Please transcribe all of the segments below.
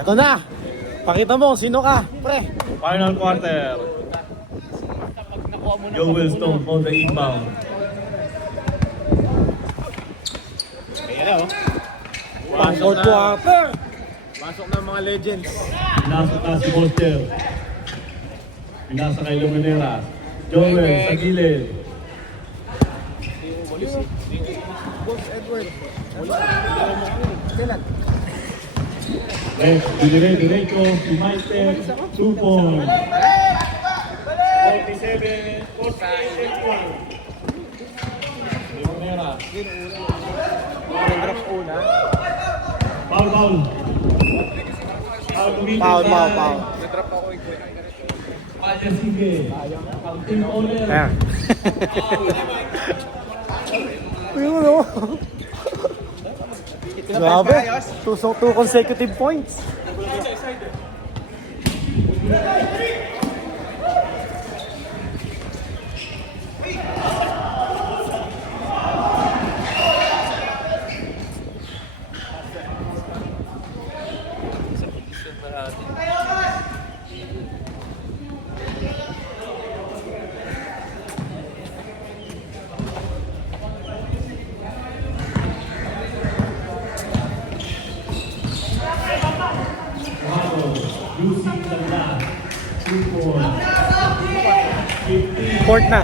Eto na. Pakita mo sino ka, pre. Final quarter. Joel Stone on the inbound. Ayan o. Pasok quarter. Pasok ng mga legends. Pinasa na si Monster. Pinasa kay Luminera. Joel sa gilid. Boss Edward. Left, diretso, si Maister, 2 points. 47, 48. Luminera. Drop una. Foul. Foul. Nag-drop ako yung Kaya sige. Ang team owner. Ayan. Ayun o. Grabe. Two consecutive points. Using the last 2 points. 15. Court na.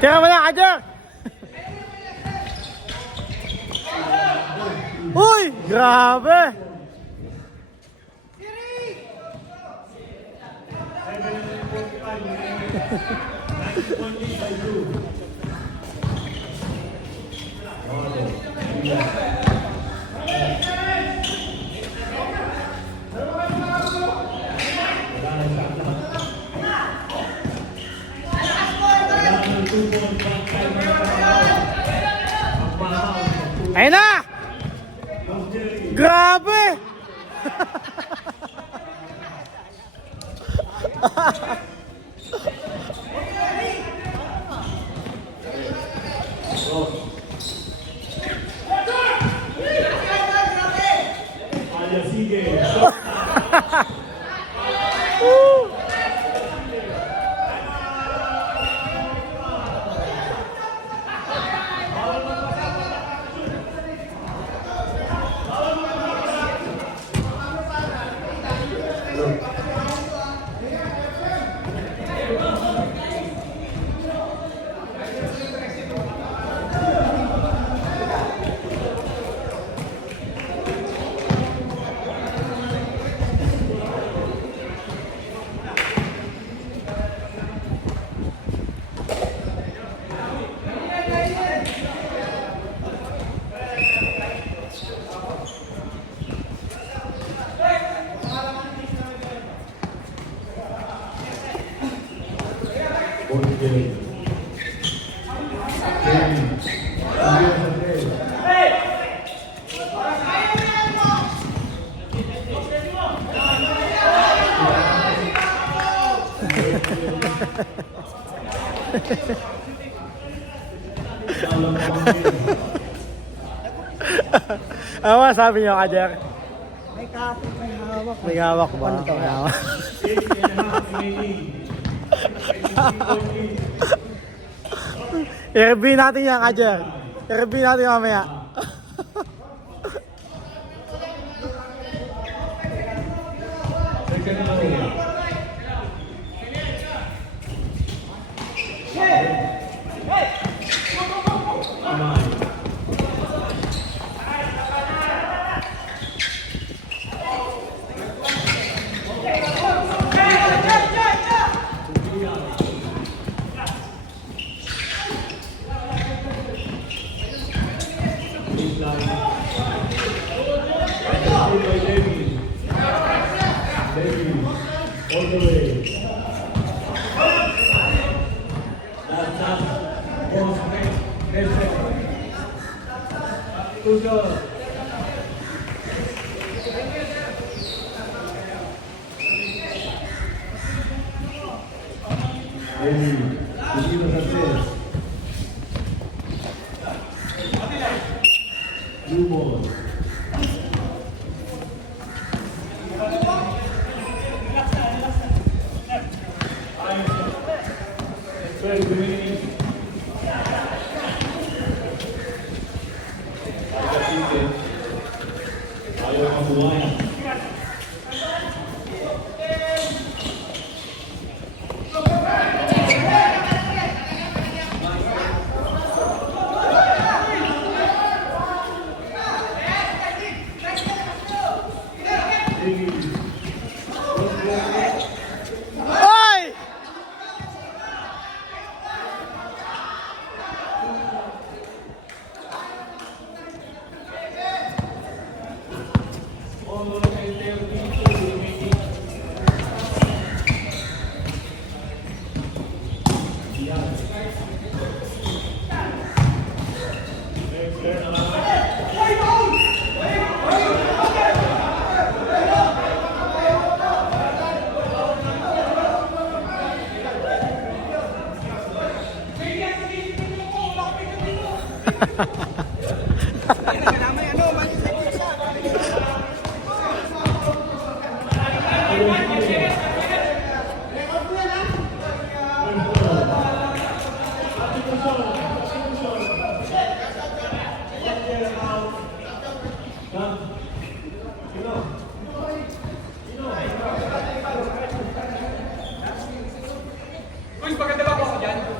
Tira mo na, Kajer! Uy! Grabe! Ayun na! Grabe! Kaya sige. Ano ba sabi niyo, Kajer? May kapit, may hawak. May hawak ba? Ano to? May hawak. I-review natin yan, Kajer. I-review natin mamaya. All the way. That's boss, next second. Good job. Ready. Begin the success. Blue ball. Very good. Ayaw kabuhay. Oy!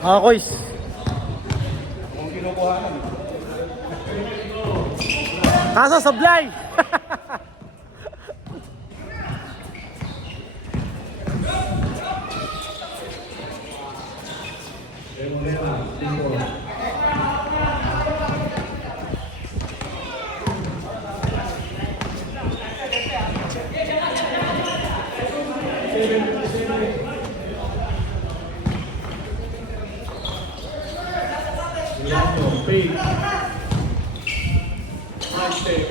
Mga koys. Kaso sablay. Big. High step.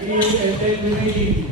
Three and 10 remaining.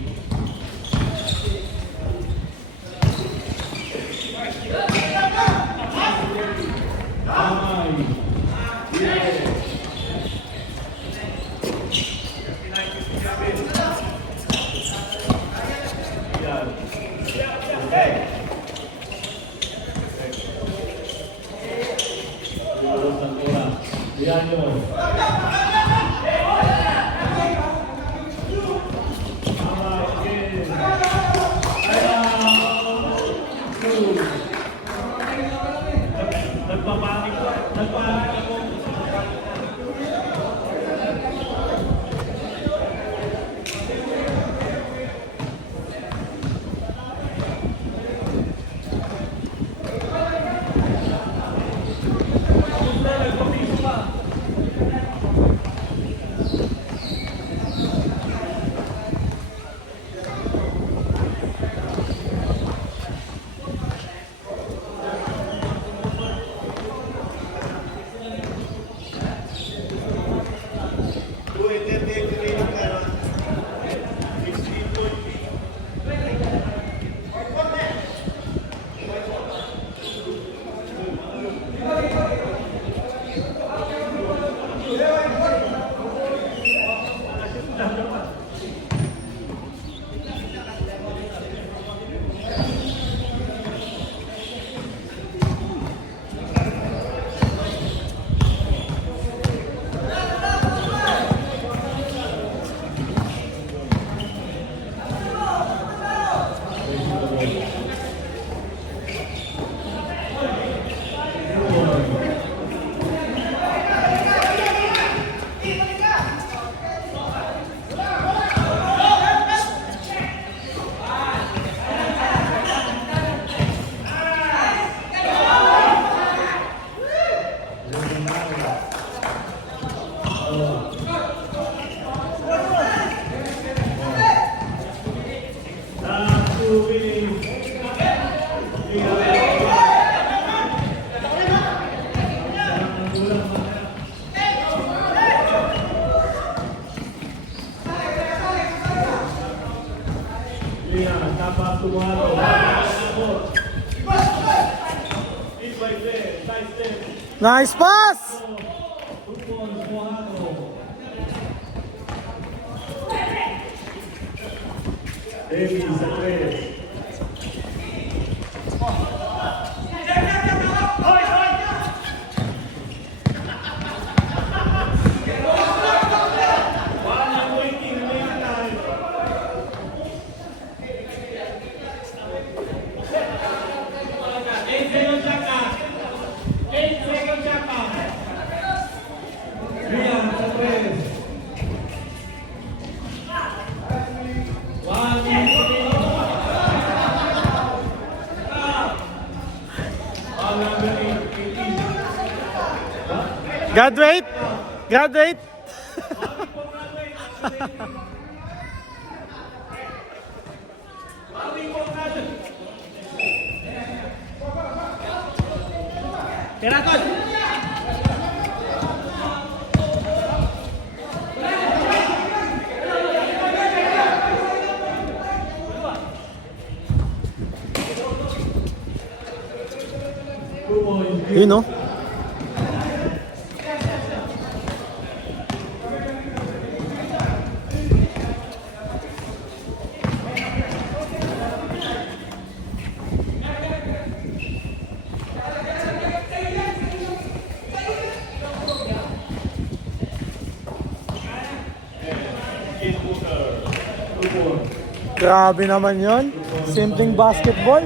Lian, dapat tumalo. Nice pass! Davis sa 3. Graduate! Graduate! Yun no? Grabe naman yon. Simpleng basketball.